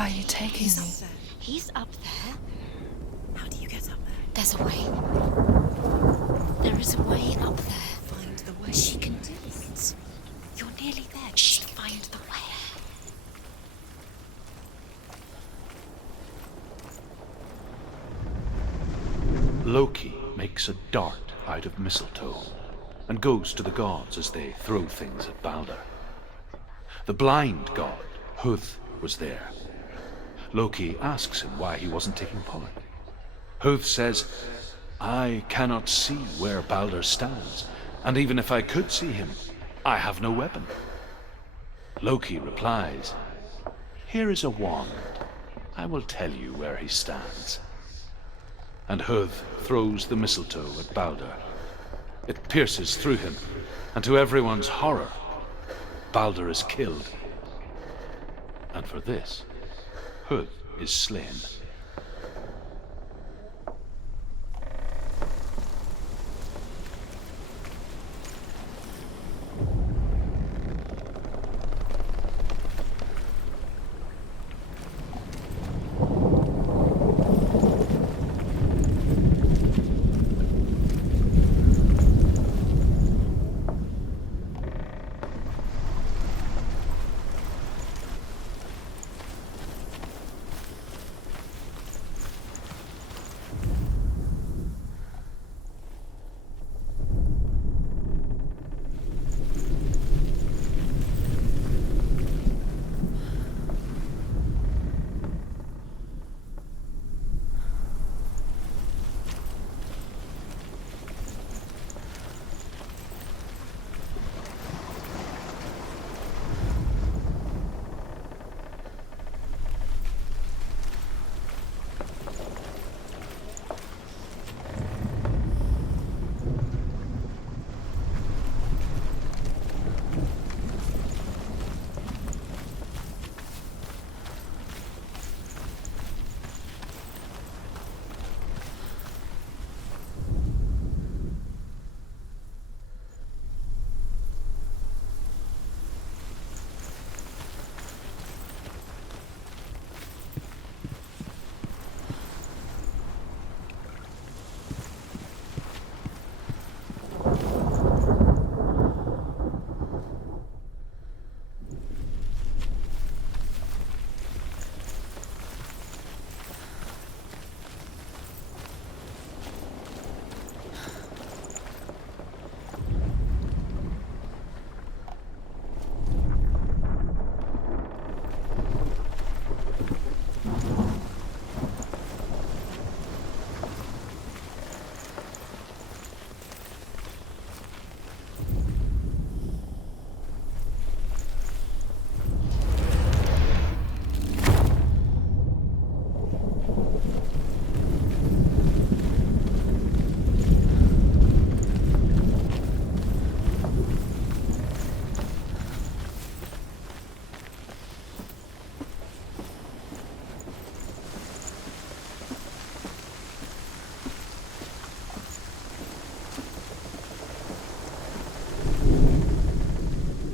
are you taking me? He's up there. How do you get up there? There's a way. There is a way up there. Find the way. She can do it. You're nearly there. Just find the way. Loki makes a dart out of mistletoe and goes to the gods as they throw things at Balder. The blind god, Huth, was there. Loki asks him why he wasn't taking part. Huth says, "I cannot see where Balder stands, and even if I could see him, I have no weapon." Loki replies, "Here is a wand. I will tell you where he stands." And Huth throws the mistletoe at Balder. It pierces through him, and to everyone's horror, Balder is killed. And for this, Huth is slain.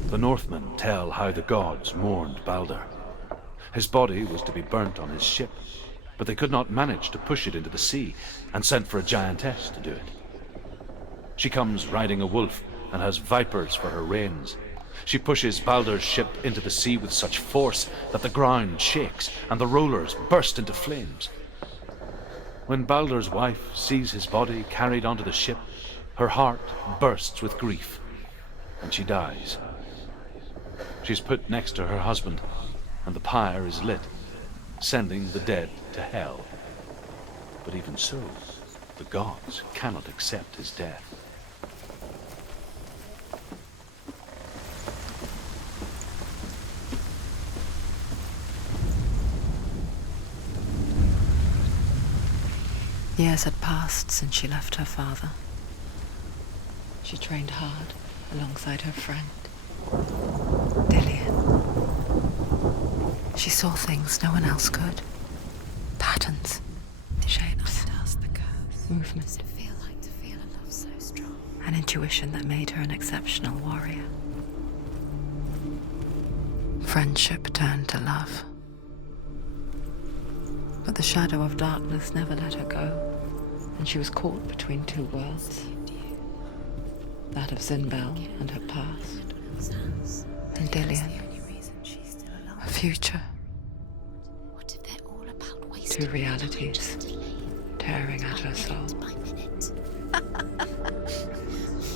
The Northmen tell how the gods mourned Balder. His body was to be burnt on his ship, but they could not manage to push it into the sea, and sent for a giantess to do it. She comes riding a wolf and has vipers for her reins. She pushes Balder's ship into the sea with such force that the ground shakes and the rollers burst into flames. When Balder's wife sees his body carried onto the ship, her heart bursts with grief, and she dies. She's put next to her husband, and the pyre is lit, sending the dead to hell. But even so, the gods cannot accept his death. Years had passed since she left her father. She trained hard alongside her friend, Dillian. She saw things no one else could. Patterns, shapes, movement, To feel a love so strong. an intuition that made her an exceptional warrior. Friendship turned to love. But the shadow of darkness never let her go, and she was caught between two worlds. That of Zinbel and her past, and Dillian, her future. What if they're all about wasting Two realities tearing at her soul. by minute?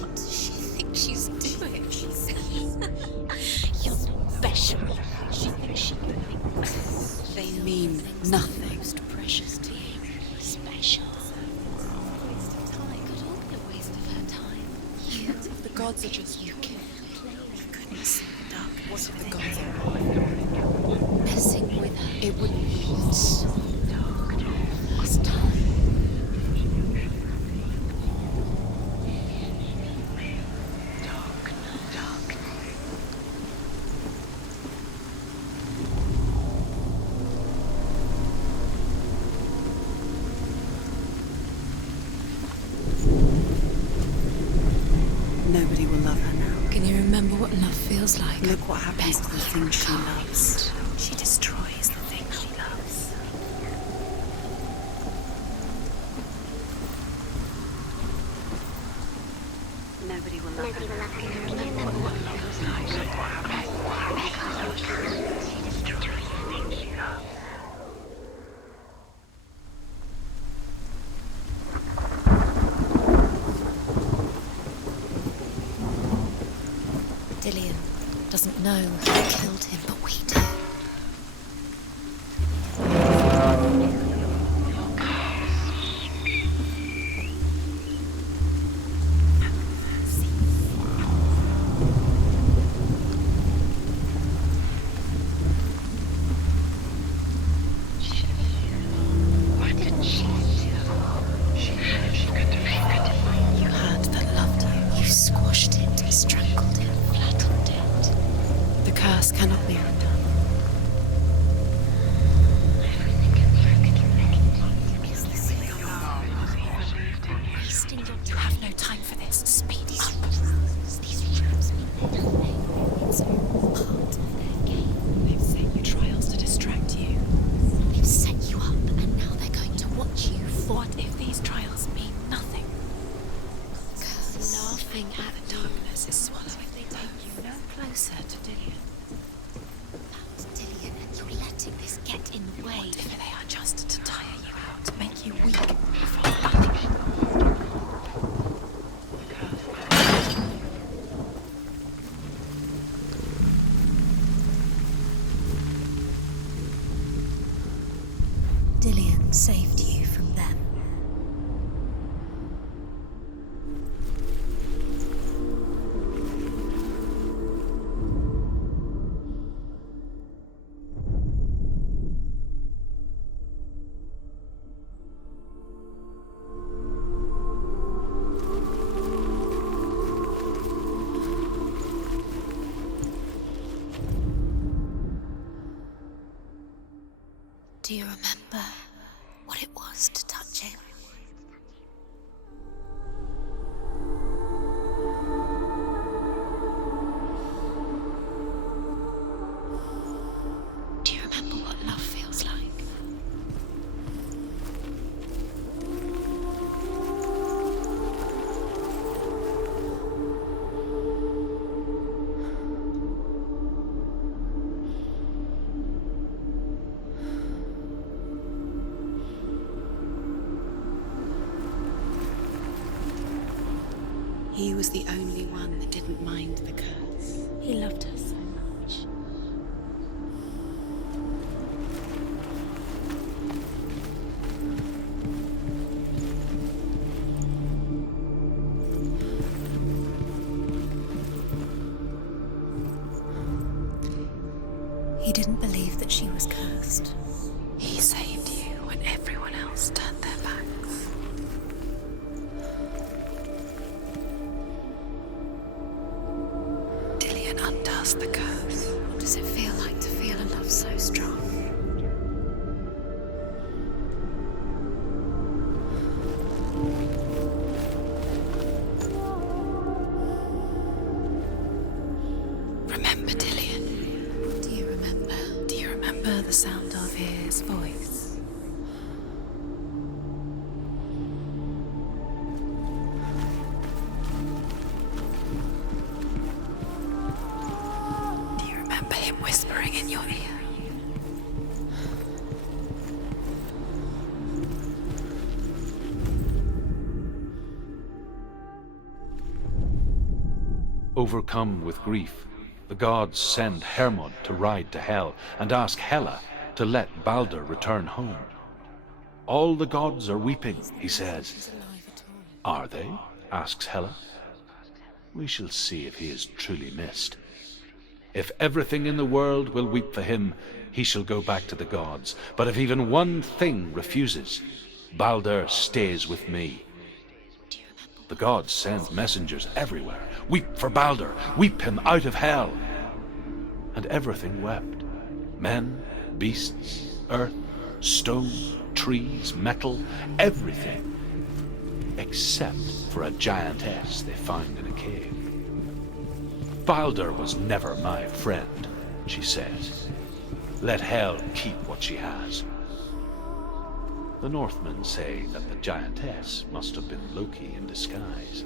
What does she think she's doing? You're special. She thinks she thinks They mean nothing. most precious to you. Special. Waste of time. Could all be a waste of her time. You. The gods are just You can goodness. Darkness of the gods. messing with her. It wouldn't be Last time. Nobody will love her now. Can you remember what love feels like? Look what happens to the things she loves. She destroys the things she loves. Nobody will love her now. Can you remember what love feels like? Look what happens to the things she loves. She destroys the things she loves. Dillian doesn't know who killed him, but we do. What did she do? She could have. You had that loved you. You squashed it, strangled it, flattened it. The curse cannot be undone. Wasting your You have no time for this. Speed up. These rooms mean nothing. It's all part of their game. They've sent you trials to distract you. They've set you up, and now they're going to watch you for What if these trials mean nothing? curse. Laughing at the darkness is swallowing. They take you no closer to Dillian. Dillian, and you're letting this get in the way. What if they are just to tire you out, to make you weak before nothing? Dillian saved you from them. Do you remember what it was to touch him? Do you remember what love feels like? He was the only one that didn't mind the curse. He loved her so much. He didn't believe that she was cursed. He saved you when everyone else turned their backs. Dillian undoes the curse. What does it feel like to feel a love so strong? Remember Dillian? Do you remember? Do you remember the sound of his voice? Overcome with grief, the gods send Hermod to ride to Hell and ask Hela to let Balder return home. All the gods are weeping, he says. Are they? Asks Hela. We shall see if he is truly missed. If everything in the world will weep for him, he shall go back to the gods. But if even one thing refuses, Balder stays with me. The gods send messengers everywhere. Weep for Balder, weep him out of Hell. And everything wept. Men, beasts, earth, stone, trees, metal, everything. Except for a giantess they found in a cave. Balder was never my friend, she says. Let Hel keep what she has. The Northmen say that the giantess must have been Loki in disguise.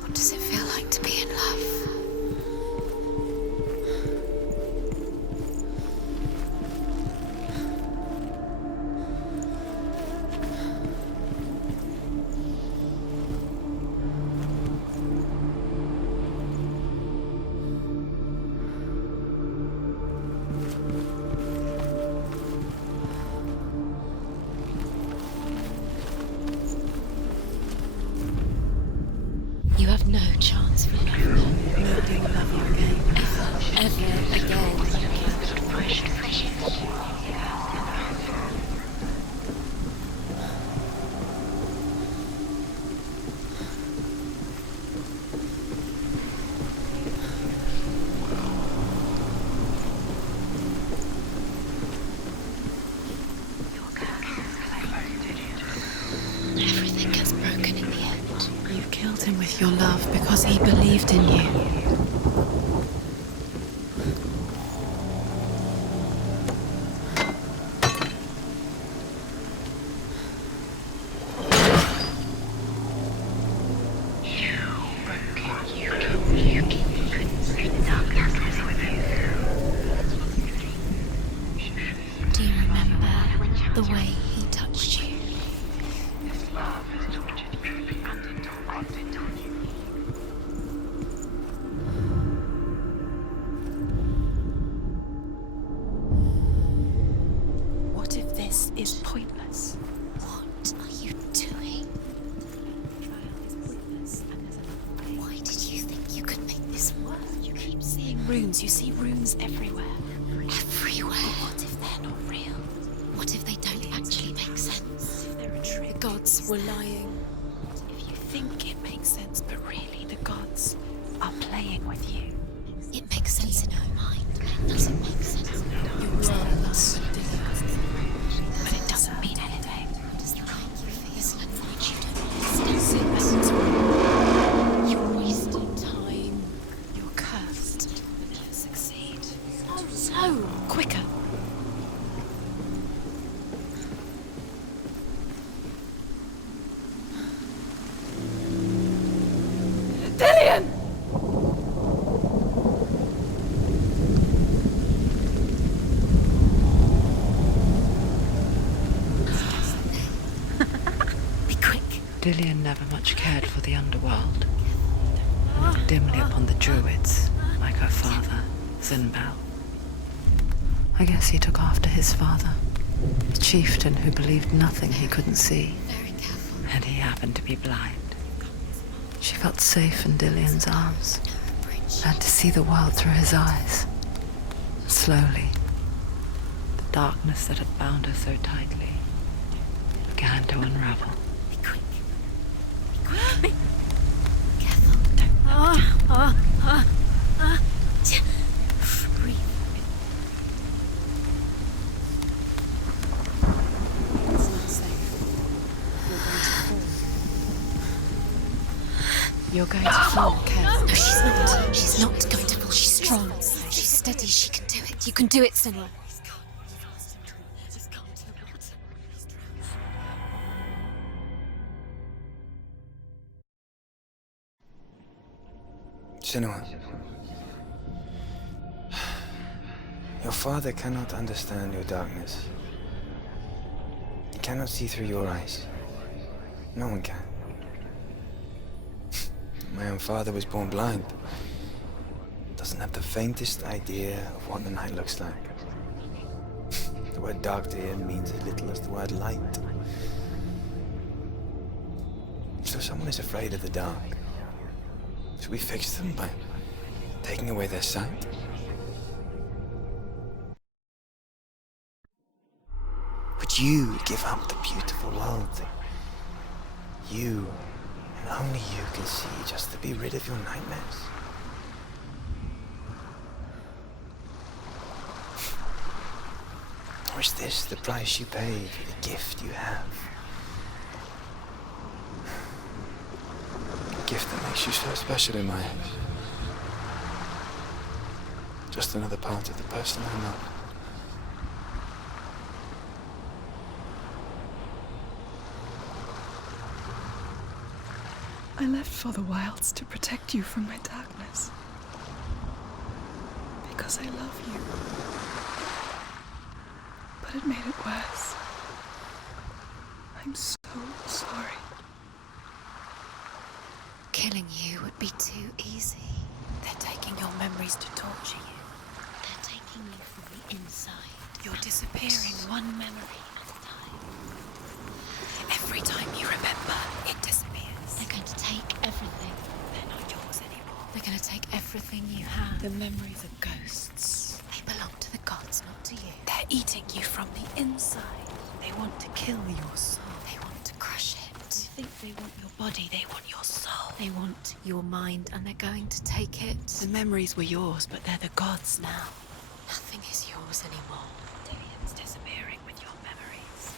What does it feel like to be in love? You have no chance for love. Nobody will love you again. Ever again. Everything gets broken in the end. You killed him with your love because he believed in you. Do you remember the way he touched you? What if this is pointless? What are you doing? Why did you think you could make this work? You keep seeing Runes, you see runes everywhere. everywhere. What if they're not real? What if they don't actually make sense? The gods were lying. If you think it makes sense, but really the gods are playing with you. It makes sense in her mind, but it doesn't make sense. You were lost, but it doesn't mean anything. Does that make you feel like you don't understand? You're wasting time. You're cursed. Succeed. So, quicker. Dillian! Be quick. Dillian never much cared for the underworld. He looked dimly upon the druids, like her father, Sinbal. I guess he took after his father, the chieftain who believed nothing he couldn't see, Very careful. and he happened to be blind. She felt safe in Dillian's arms, and to see the world through his eyes. Slowly, the darkness that had bound her so tightly began to unravel. Be quick. Be quick. Careful. Don't breathe. It's not safe. You're going to fall. You're going to fall, careful. No, she's not. She's not going to fall. She's strong. She's steady. She can do it. You can do it, Senua. Senua, your father cannot understand your darkness. He cannot see through your eyes. No one can. My own father was born blind. Doesn't have the faintest idea of what the night looks like. The word dark to him means as little as the word light. So someone is afraid of the dark. Should we fix them by taking away their sight? Would you give up the beautiful world that you and only you can see just to be rid of your nightmares? Or is this the price you pay for the gift you have? A gift that makes you so special in my eyes. Just another part of the person I love. I left for the wilds to protect you from my darkness. Because I love you. But it made it worse. I'm so sorry. Killing you would be too easy. They're taking your memories to torture you. They're taking you from the inside. You're disappearing one memory at a time. Every time you remember, it disappears. They're going to take everything. They're not yours anymore. They're going to take everything you have. The memories are ghosts. They belong to the gods, not to you. They're eating you from the inside. They want to kill your soul. They want to crush it. They think they want your body, they want your soul. They want your mind, and they're going to take it. The memories were yours, but they're the gods now. Nothing is yours anymore. Dillian's disappearing with your memories.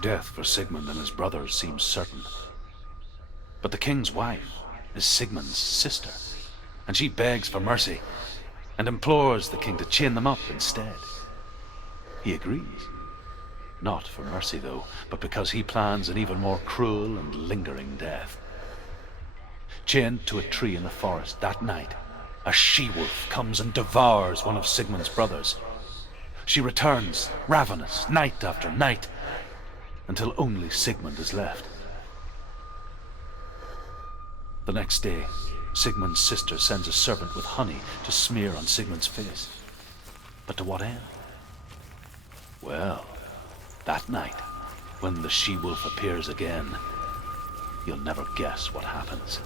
Death for Sigmund and his brothers seems certain. But the king's wife is Sigmund's sister, and she begs for mercy and implores the king to chain them up instead. He agrees. Not for mercy, though, but because he plans an even more cruel and lingering death. Chained to a tree in the forest that night, a she-wolf comes and devours one of Sigmund's brothers. She returns, ravenous, night after night, until only Sigmund is left. The next day, Sigmund's sister sends a servant with honey to smear on Sigmund's face. But to what end? Well, that night, when the she-wolf appears again, you'll never guess what happens.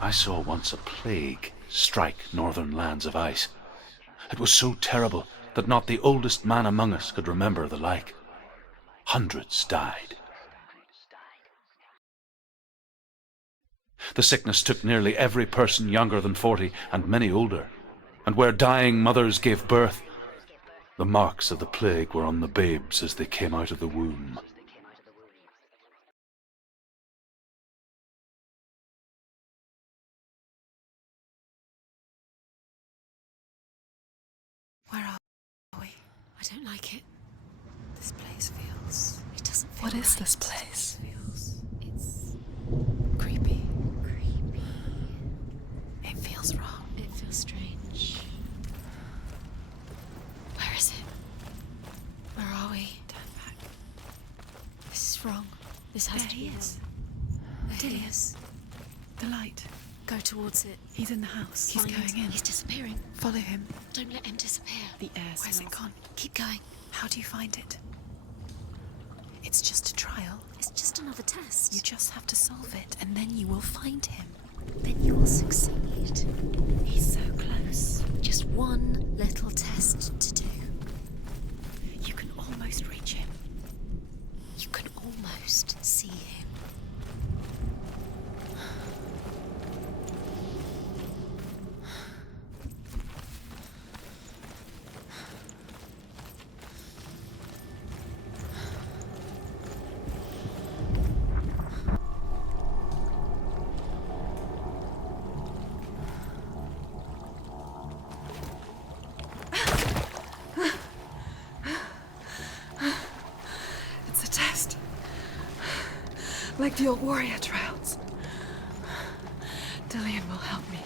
I saw once a plague strike northern lands of ice. It was so terrible that not the oldest man among us could remember the like. Hundreds died. The sickness took nearly every person younger than 40 and many older, and where dying mothers gave birth, the marks of the plague were on the babes as they came out of the womb. Where are we? I don't like it. This place feels... It doesn't feel What is right. this place? It feels... It's Creepy. creepy. What's wrong? This has There to he be is. wrong. There he Dillian. is. The light. Go towards it. He's in the house. He's Find- going in. He's disappearing. Follow him. Don't let him disappear. The air Where's it gone? Keep going. How do you find it? It's just a trial. It's just another test. You just have to solve it, and then you will find him. Then you will succeed. He's so close. Just one little test to do. You can almost reach him. You can almost see him. It's a test. Like the old warrior trials. Dillian will help me.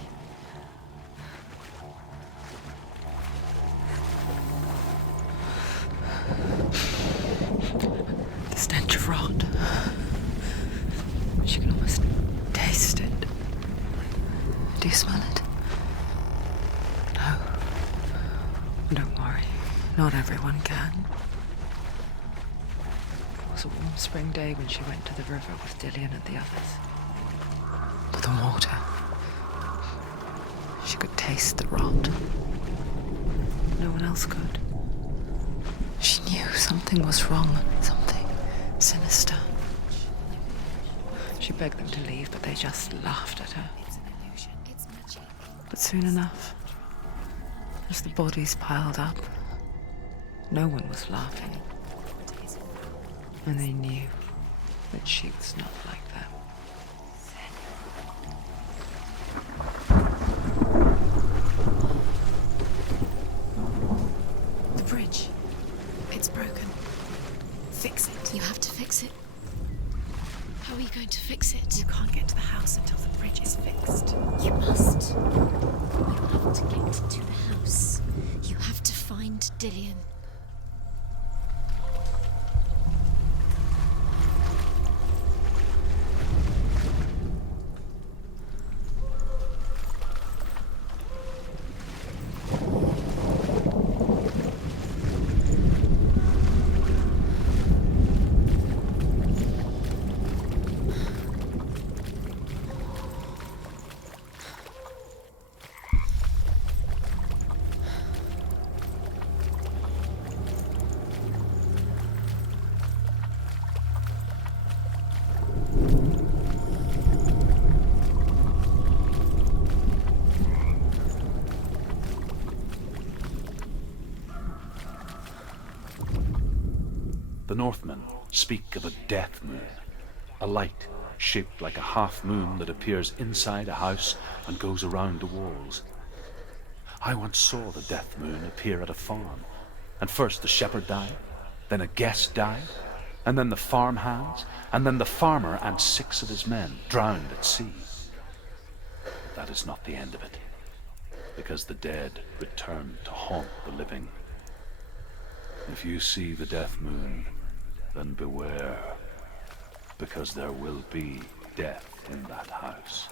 The stench of rot. She can almost taste it. Do you smell it? No. Don't worry. Not everyone can. It was a warm spring day when she went to the river with Dillian and the others. But the water... She could taste the rot. No one else could. She knew something was wrong. Something sinister. She begged them to leave, but they just laughed at her. It's an illusion. It's magic. But soon enough, as the bodies piled up, no one was laughing. And they knew that she was not like them. The bridge. It's broken. Fix it. You have to fix it. How are you going to fix it? You can't get to the house until the bridge is fixed. You must. You have to get to the house. You have to find Dillian. The Northmen speak of a death moon, a light shaped like a half moon that appears inside a house and goes around the walls. I once saw the death moon appear at a farm, and first the shepherd died, then a guest died, and then the farm hands, and then the farmer and 6 of his men drowned at sea. But that is not the end of it, because the dead return to haunt the living. If you see the death moon, then beware, because there will be death in that house.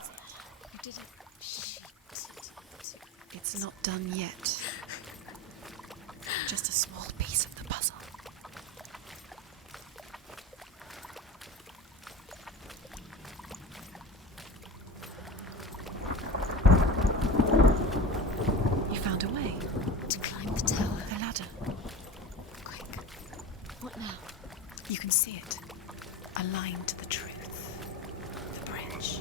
You did it. Shit. It's not done yet. Just a small piece of the puzzle. You found a way. To climb the tower. The ladder. Quick. What now? You can see it. A line to the truth. The bridge.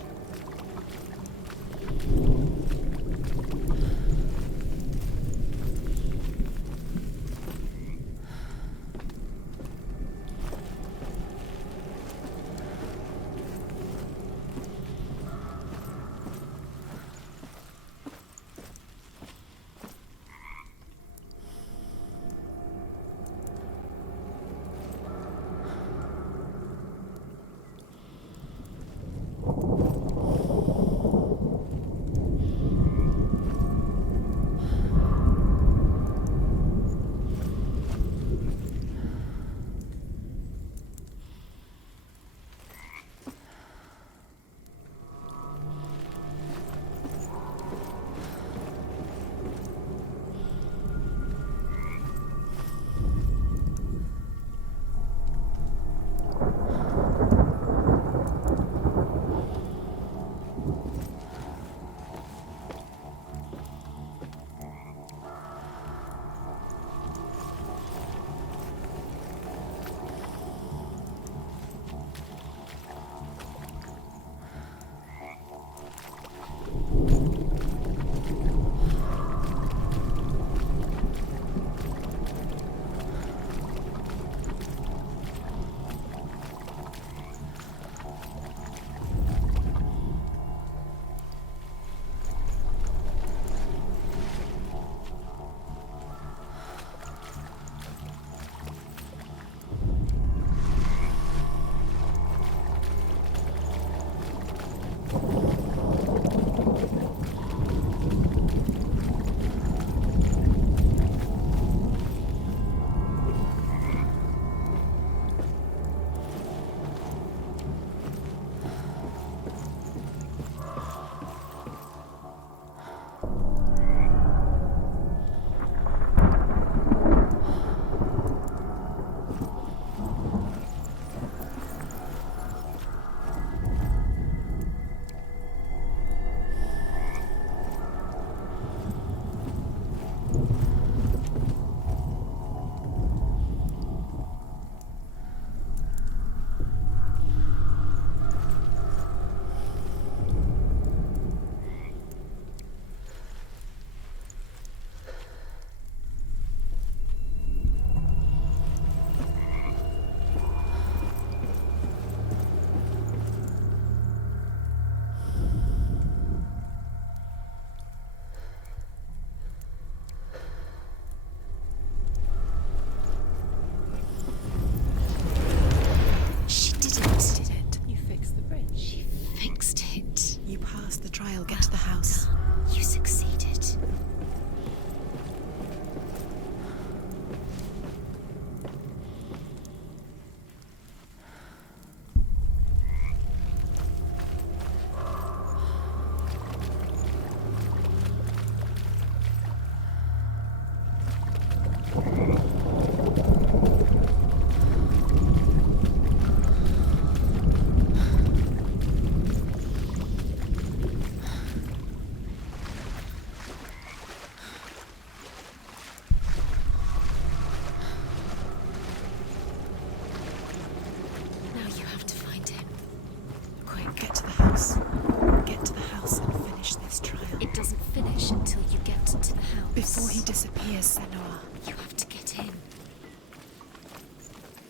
here, Senua. You have to get in.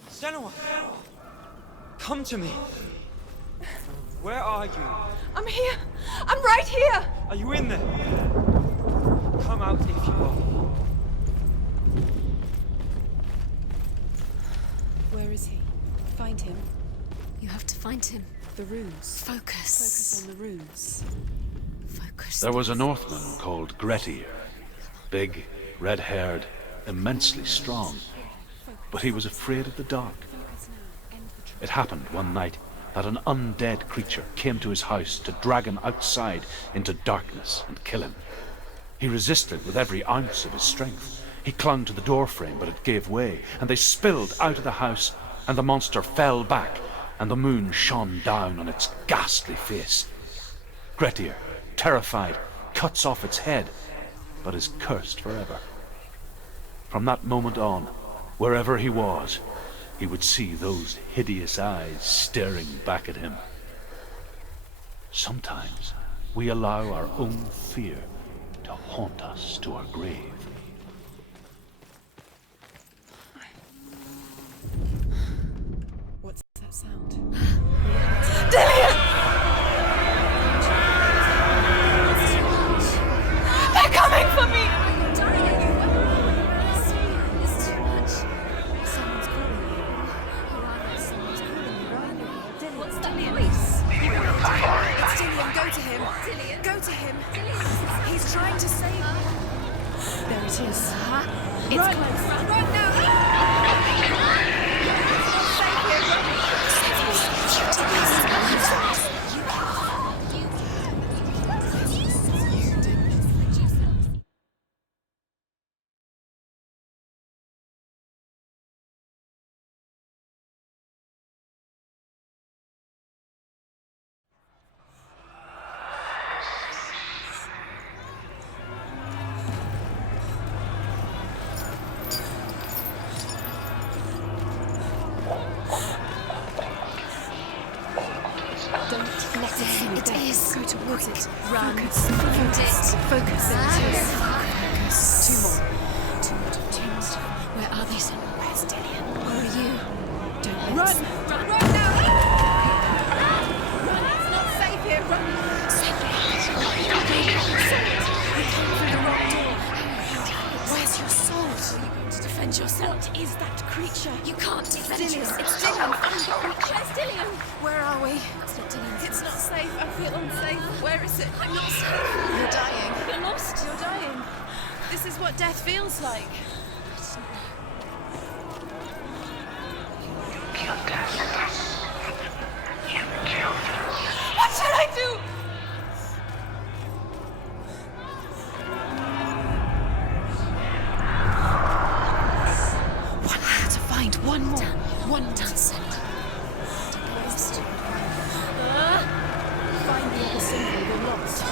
Senua! Come to me! Where are you? I'm here! I'm right here! Are you in there? Come out if you are. Where is he? Find him. You have to find him. The runes. Focus. Focus on the runes. Focus. There was a Northman called Grettir. Big, red-haired, immensely strong. But he was afraid of the dark. It happened one night that an undead creature came to his house to drag him outside into darkness and kill him. He resisted with every ounce of his strength. He clung to the doorframe, but it gave way, and they spilled out of the house, and the monster fell back, and the moon shone down on its ghastly face. Grettir, terrified, cuts off its head, but is cursed forever. From that moment on, wherever he was, he would see those hideous eyes staring back at him. Sometimes we allow our own fear to haunt us to our grave. What's that sound? They're coming for me! It's too much. Someone's calling you. Who are they? Someone's calling you. Where are they? What's that voice? It's Dillian. Go to him. Dillian. Go to him. He's trying to save you. There it is. It's close. Run now! Don't let it see you. It is. Go towards it. Run. Focus. Focus. There it is. Focus. Two more. Two more. Where are they, son? Where's Dillian? Where are you? Don't let it. Run now! Run. It's not safe here. Run. Through the wrong door. Where's your sword? Are you going to defend yourself? What is that creature? You can't defend Dillian. yourself. It's Dillian. Find the creature. Where's Dillian? Where are we? It's not Dillian. It's not safe. I feel unsafe. Where is it? I'm not safe. You're dying. You're lost. You're dying. This is what death feels like. What should I do? One more to find. One more. One more. Done, son. Lost. Find the other symbol. You're lost.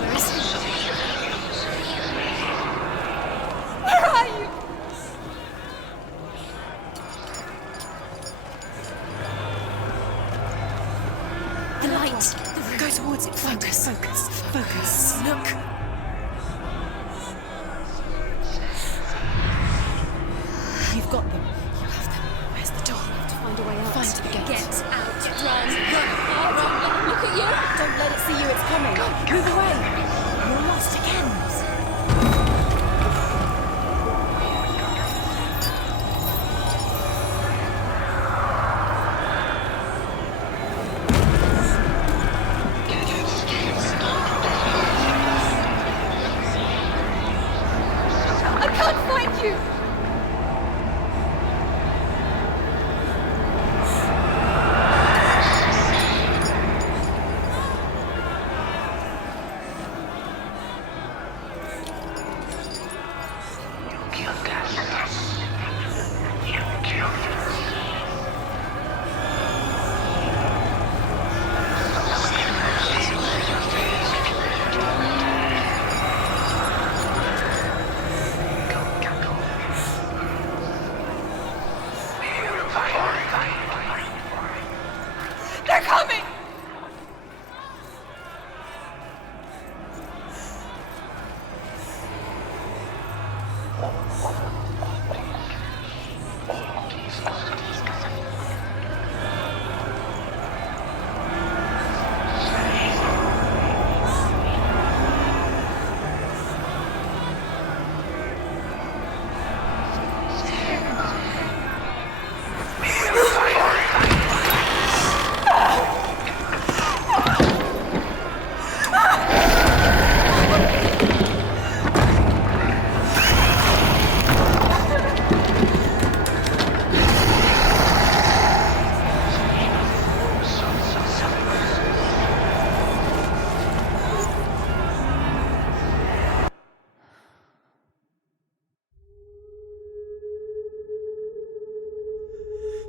Where is he? Where are you? The light. Go towards it. Focus. Focus. Focus. Look. You've got them. You have them. Where's the door? We have to find a way out. Find the gate. Get out. Run. Run. Run. Look at you. Don't let it see you. It's coming. Move away. You're lost again. I can't find you!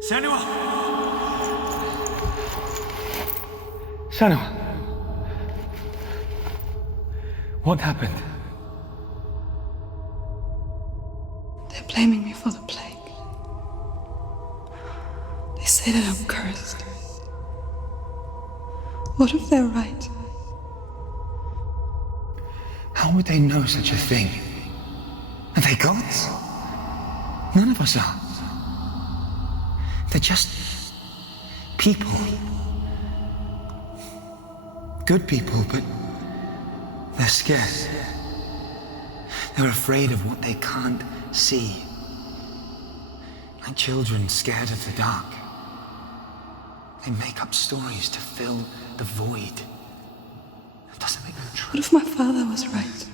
Senua! Senua! What happened? They're blaming me for the plague. They say that I'm cursed. What if they're right? How would they know such a thing? Are they gods? None of us are. They're just people. Good people, but they're scared. They're afraid of what they can't see. Like children scared of the dark. They make up stories to fill the void. It doesn't make them true. What if my father was right?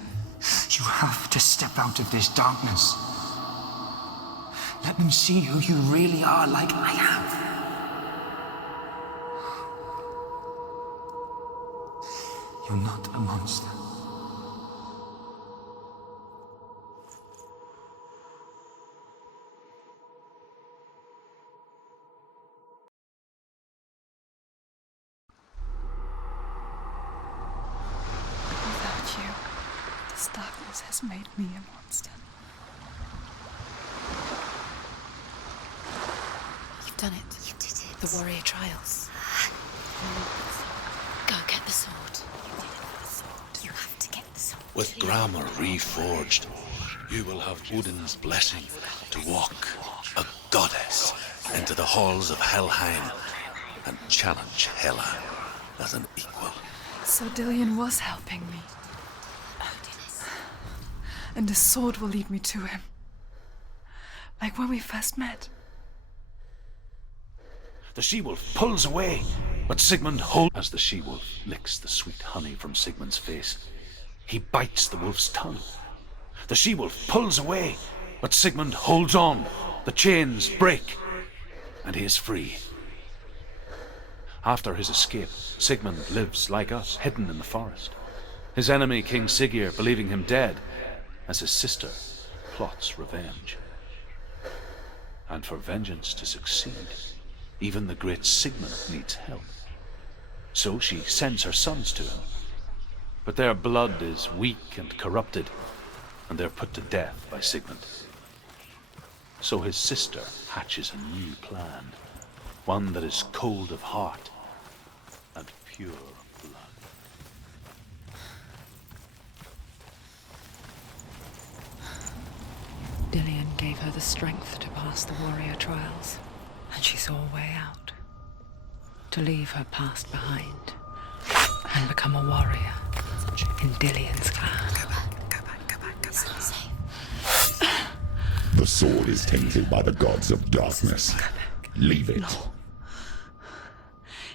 You have to step out of this darkness. Let them see who you really are, like I have. You're not a monster. Without you, this darkness has made me a monster. You've done it. You did it. The warrior trials. Go get the sword. You have to get the sword. With grammar reforged, you will have Odin's blessing to walk, a goddess, into the halls of Helheim and challenge Hela as an equal. So Dillion was helping me. And the sword will lead me to him. Like when we first met. The she-wolf pulls away, but Sigmund holds as the she-wolf licks the sweet honey from Sigmund's face. He bites the wolf's tongue. The she-wolf pulls away, but Sigmund holds on. The chains break, and he is free. After his escape, Sigmund lives like us, hidden in the forest. His enemy, King Siggeir, believing him dead, as his sister plots revenge. And for vengeance to succeed, even the great Sigmund needs help. So she sends her sons to him. But their blood is weak and corrupted, and they're put to death by Sigmund. So his sister hatches a new plan, one that is cold of heart and pure blood. Dillion gave her the strength to pass the warrior trials, and she saw a way out. To leave her past behind and become a warrior in Dillion's clan. Go back. It's not safe. The sword is tainted by the gods of darkness. Leave it. No.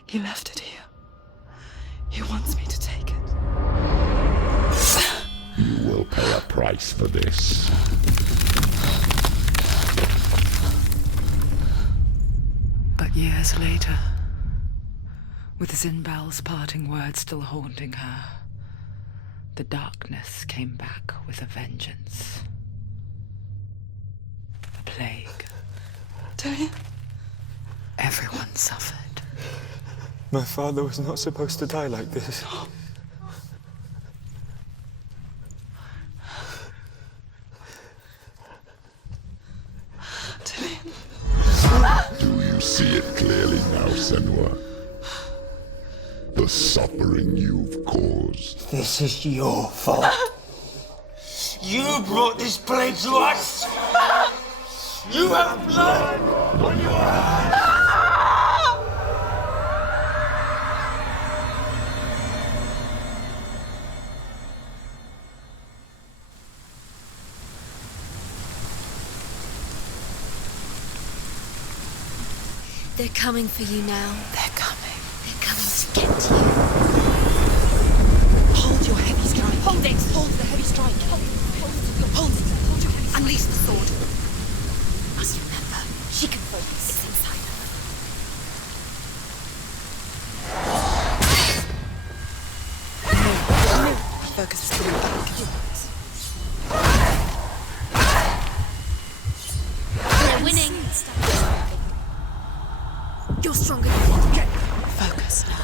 He left it here. He wants me to take it. You will pay a price for this. But years later, with Zinbal's parting words still haunting her, the darkness came back with a vengeance. A plague. Dillion? Everyone suffered. My father was not supposed to die like this. Dillion. Do you see it clearly now, Senua? The suffering you've caused. This is your fault. You brought this plague to us! You have blood on your hands! They're coming for you now. They're coming. They're coming to get to you. Hold your heavy strike. Hold it. Hold the heavy strike. Hold it. Hold your heavy strike. Unleash the sword. Must remember, she can focus. It's inside her. No. Focus is pulling back. They're winning. You're stronger than that. Focus now.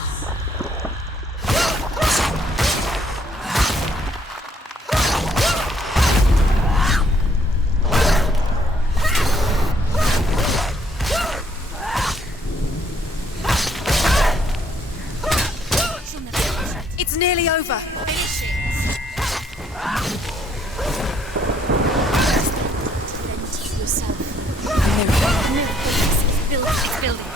It's nearly over. Finish it. Defend yourself. It's building. It's building.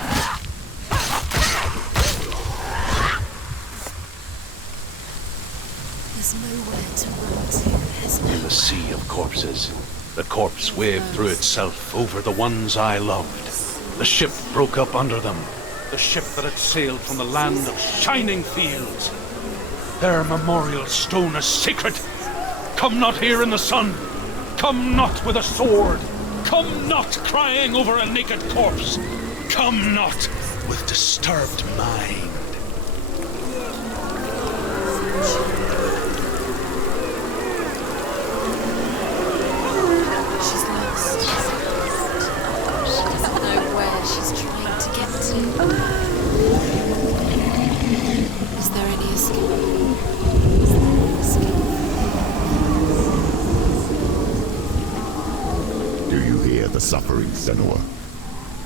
There's nowhere to run to. There's In the sea of corpses, the corpse waved through itself over the ones I loved. The ship broke up under them. The ship that had sailed from the land of shining fields. Their memorial stone is sacred. Come not here in the sun. Come not with a sword. Come not crying over a naked corpse. Come not with disturbed mind. She's lost. She doesn't know where she's trying to get to. Is there any escape? Is there any escape? Do you hear the suffering, Senua?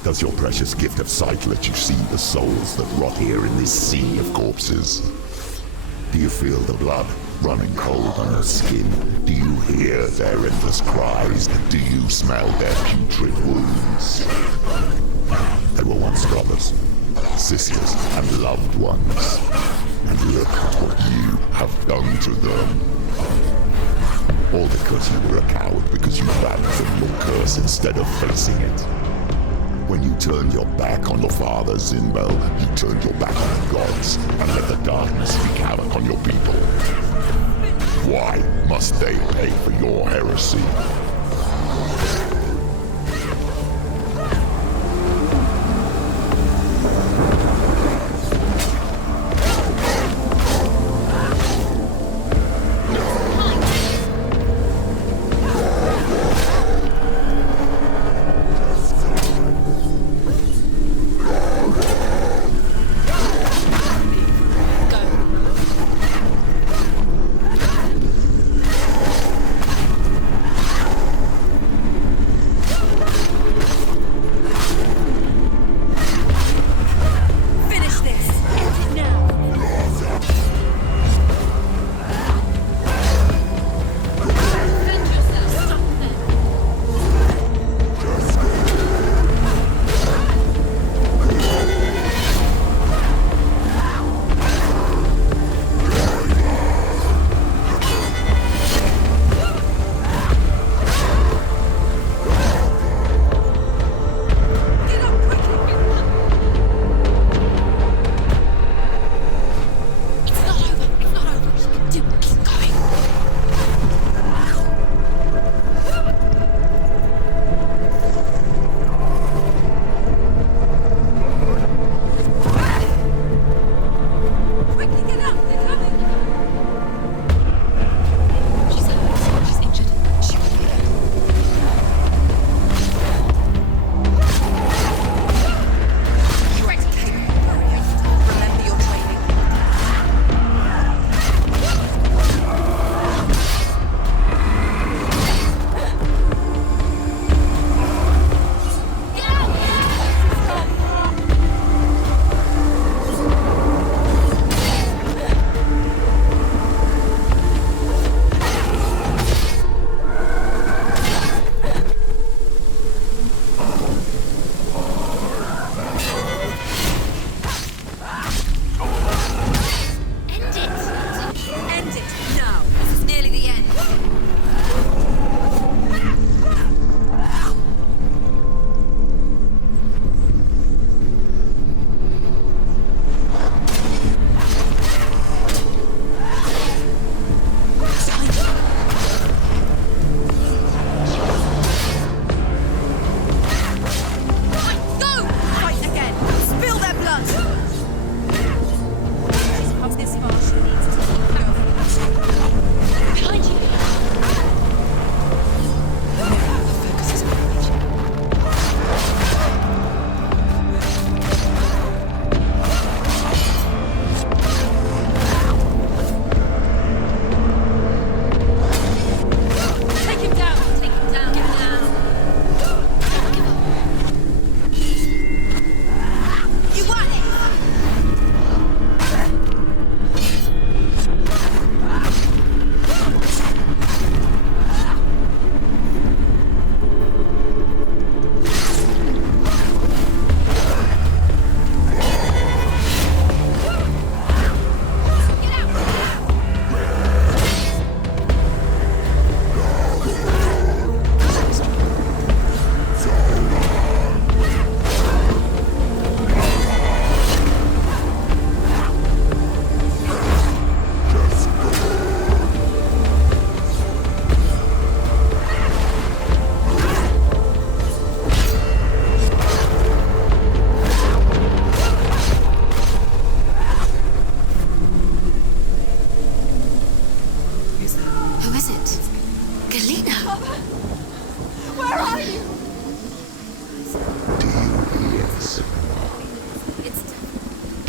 Does your precious gift of sight let you see the souls that rot here in this sea of corpses? Do you feel the blood running cold on her skin? Do you hear their endless cries? Do you smell their putrid wounds? They were once brothers, sisters, and loved ones. And look at what you have done to them. All because you were a coward, because you abandoned your curse instead of facing it. When you turned your back on your father, Zinbel, you turned your back on the gods and let the darkness wreak havoc on your people. Why must they pay for your heresy?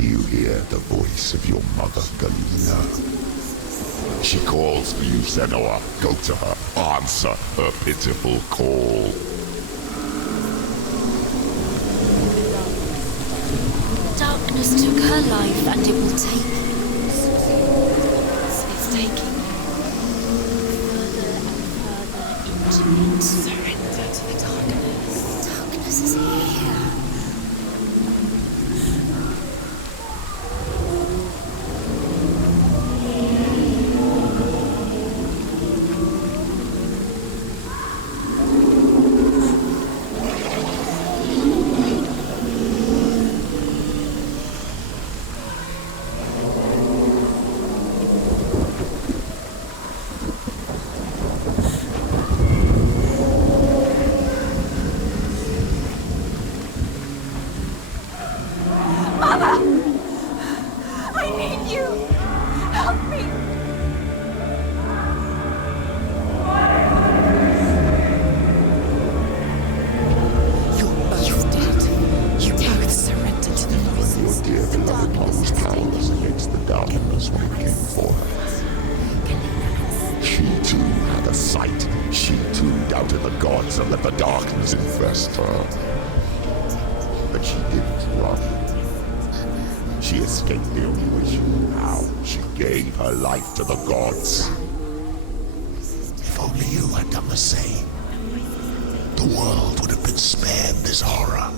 you hear the voice of your mother, Galena? She calls for you, Senua. Go to her. Answer her pitiful call. Darkness took her life and it will take yours. It's taking you further and further into it. Surrender to the darkness. Darkness is here. But she didn't run. She escaped the only way she knew how. She gave her life to the gods. If only you had done the same, the world would have been spared this horror.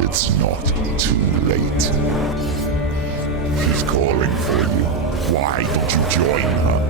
It's not too late. She's calling for you. Why don't you join her?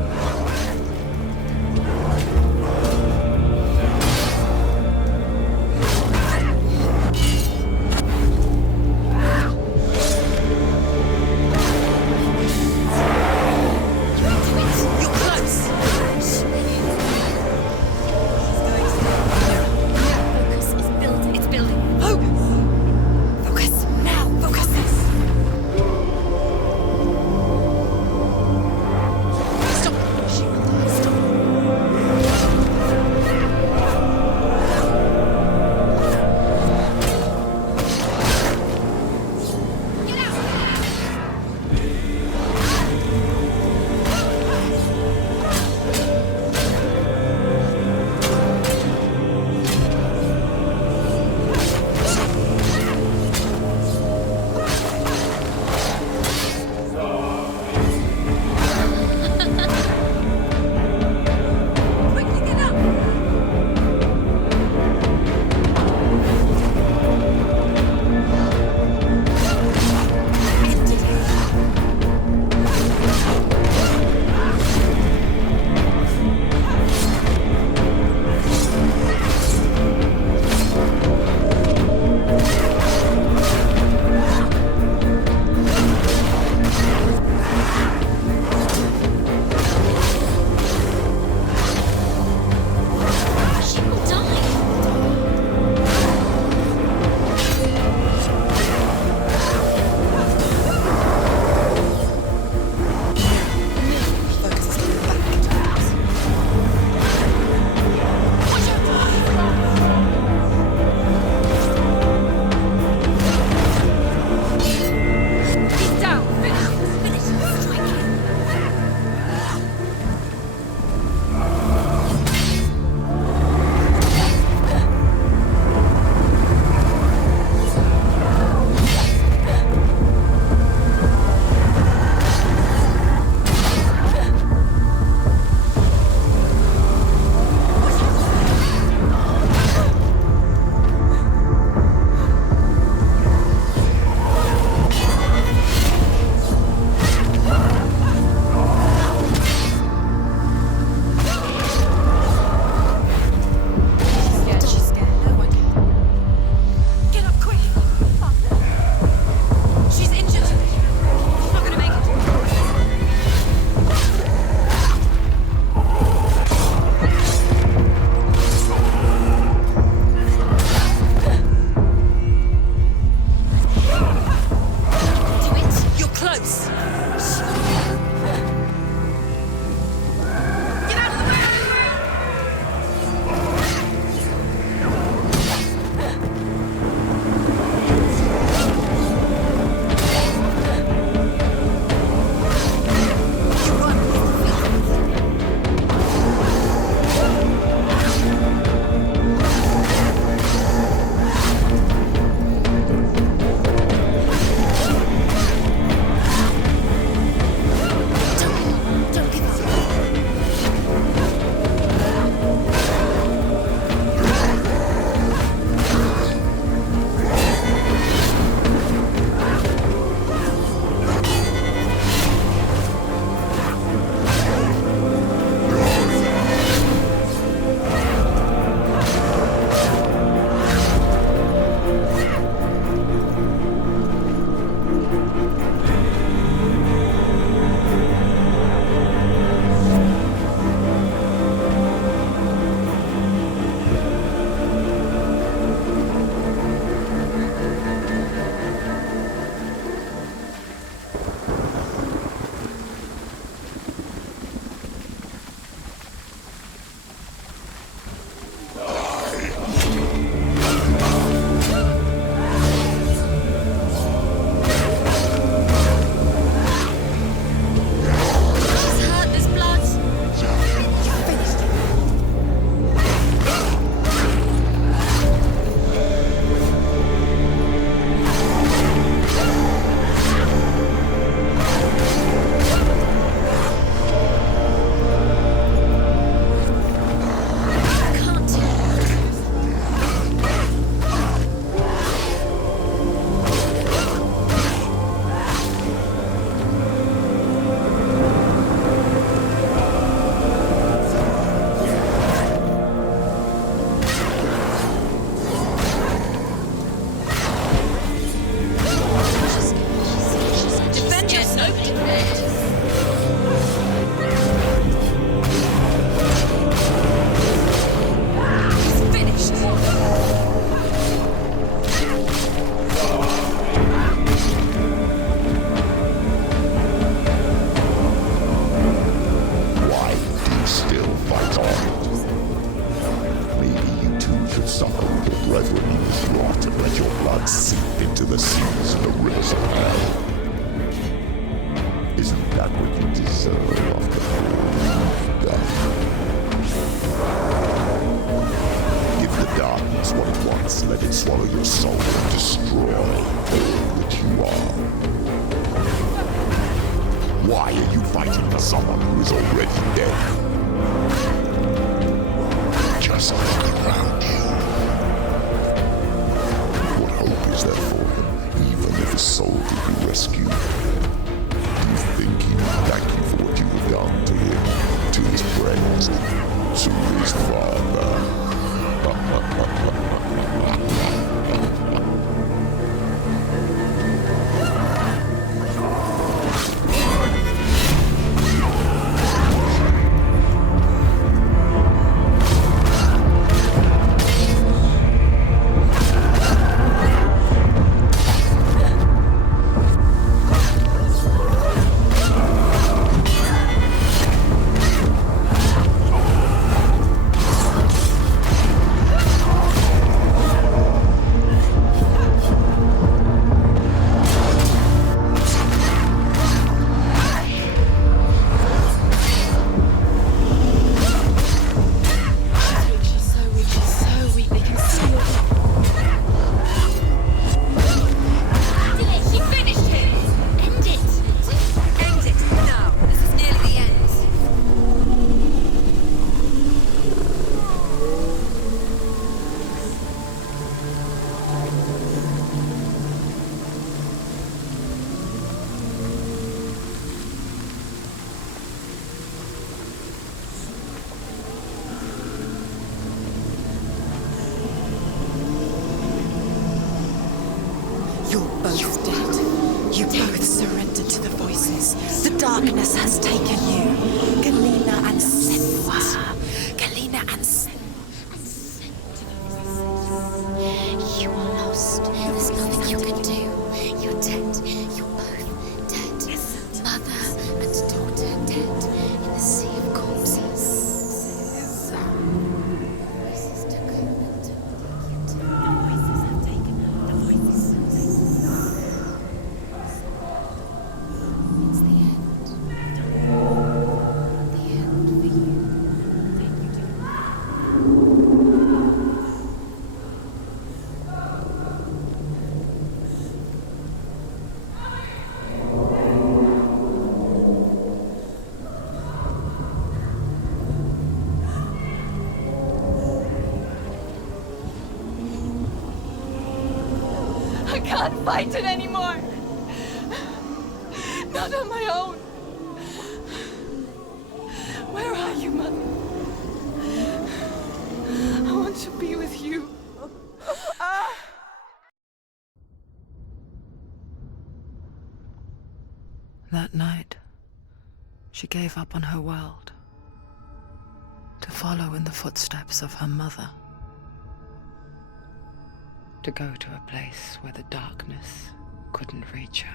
brethren you was rot and let your blood seep into the seas and the rivers of hell. Isn't that what you deserve after all you've done? Give the darkness what it wants, let it swallow your soul and destroy all that you are. Why are you fighting for someone who is already dead? Just look around you. What hope is there for him, even if his soul could be rescued? You think he will thank you for what you have done to him, to his friends, to his father? You're both dead. You both surrendered to the voices. The darkness has taken you. Galena and Senua. Galena and You are lost. There's nothing you can do. You're dead. You're both dead. Mother and daughter dead in the sea of corpses. Voices took over and took you too. The voices have taken over. The voices have taken over. It's the end. The end for you. Take you to I can't fight it anymore. Not on my own. Where are you, Mother? I want to be with you. That night, she gave up on her world to follow in the footsteps of her mother. To go to a place where the darkness couldn't reach her.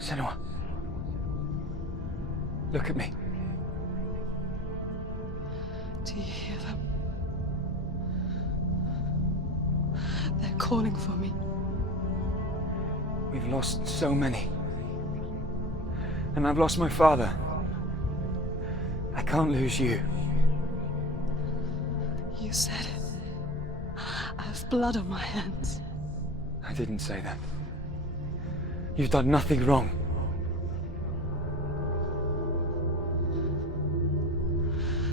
Senua. Look at me. Do you hear them? They're calling for me. We've lost so many. And I've lost my father. I can't lose you. You said it. I have blood on my hands. I didn't say that. You've done nothing wrong.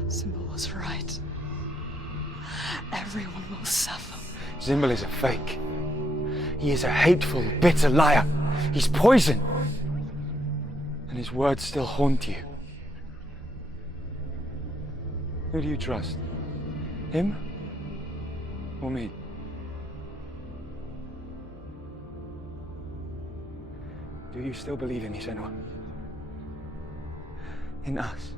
Symbol was right. Everyone will suffer. Zimbel is a fake. He is a hateful, bitter liar. He's poison. And his words still haunt you. Who do you trust? Him? Or me? Do you still believe in me, Senua? In us?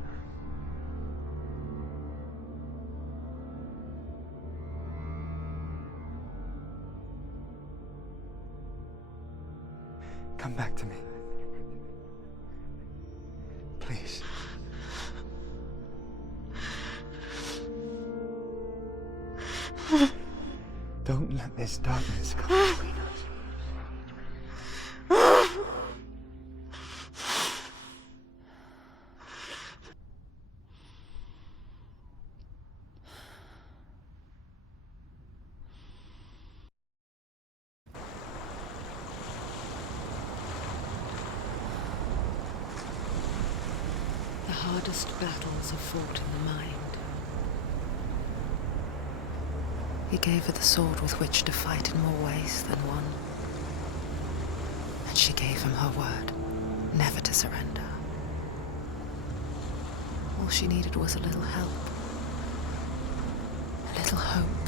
Come back to me. Please. Don't let this darkness come between us. The hardest battles are fought in the mind. He gave her the sword with which to fight in more ways than one. And she gave him her word, never to surrender. All she needed was a little help, a little hope.